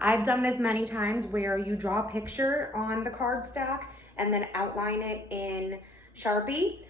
I've done this many times where you draw a picture on the card stack and then outline it in Sharpie,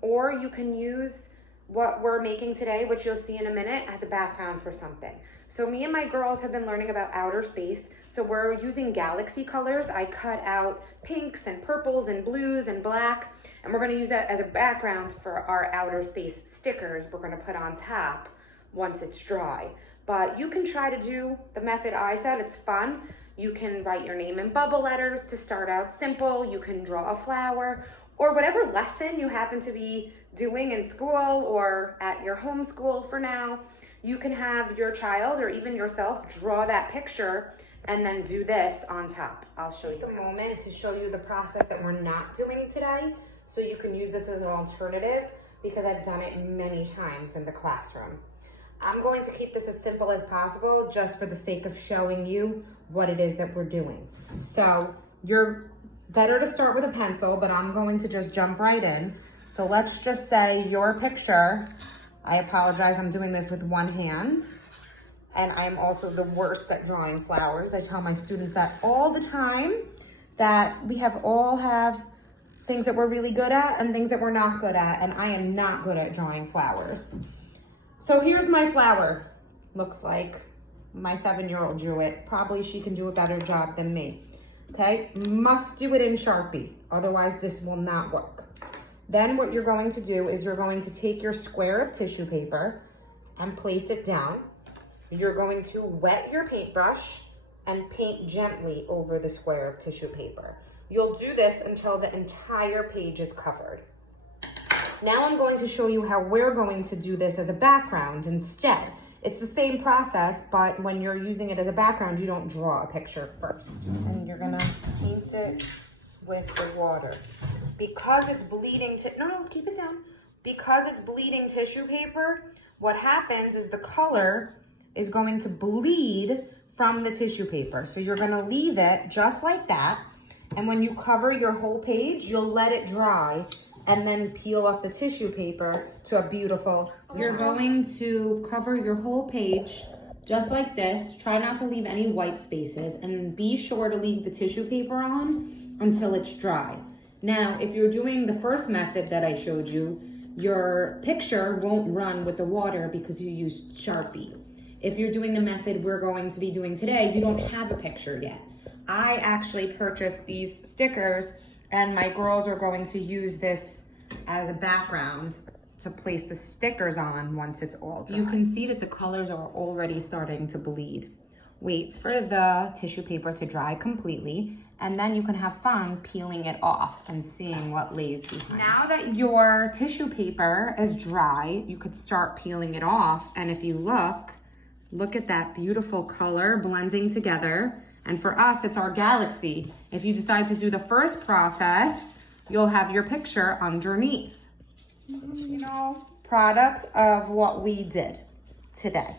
or you can use what we're making today, which you'll see in a minute, as a background for something. So me and my girls have been learning about outer space. So we're using galaxy colors. I cut out pinks and purples and blues and black, and we're gonna use that as a background for our outer space stickers we're gonna put on top once it's dry. But you can try to do the method I said, it's fun. You can write your name in bubble letters to start out simple. You can draw a flower, or whatever lesson you happen to be doing in school or at your home school for now. You can have your child or even yourself draw that picture and then do this on top. I'll show you a moment to show you the process that we're not doing today, so you can use this as an alternative, because I've done it many times in the classroom. I'm going to keep this as simple as possible just for the sake of showing you what it is that we're doing. So you're better to start with a pencil, but I'm going to just jump right in. So let's just say your picture, I apologize, I'm doing this with one hand, and I'm also the worst at drawing flowers. I tell my students that all the time, that we all have things that we're really good at and things that we're not good at, and I am not good at drawing flowers. So here's my flower. Looks like my 7-year-old drew it. Probably she can do a better job than me. Okay, must do it in Sharpie, otherwise this will not work. Then what you're going to do is you're going to take your square of tissue paper and place it down. You're going to wet your paintbrush and paint gently over the square of tissue paper. You'll do this until the entire page is covered. Now I'm going to show you how we're going to do this as a background instead. It's the same process, but when you're using it as a background, you don't draw a picture first. And you're gonna paint it with the water. Because it's bleeding, no, keep it down. Because it's bleeding tissue paper, what happens is the color is going to bleed from the tissue paper. So you're gonna leave it just like that. And when you cover your whole page, you'll let it dry and then peel off the tissue paper to a beautiful design. You're going to cover your whole page just like this. Try not to leave any white spaces, and be sure to leave the tissue paper on until it's dry. Now, if you're doing the first method that I showed you, your picture won't run with the water because you used Sharpie. If you're doing the method we're going to be doing today, you don't have a picture yet. I actually purchased these stickers, and my girls are going to use this as a background to place the stickers on once it's all dry. You can see that the colors are already starting to bleed. Wait for the tissue paper to dry completely, and then you can have fun peeling it off and seeing what lays behind. Now that your tissue paper is dry, you could start peeling it off, and if you look at that beautiful color blending together. And for us, it's our galaxy. If you decide to do the first process, you'll have your picture underneath. You know, product of what we did today.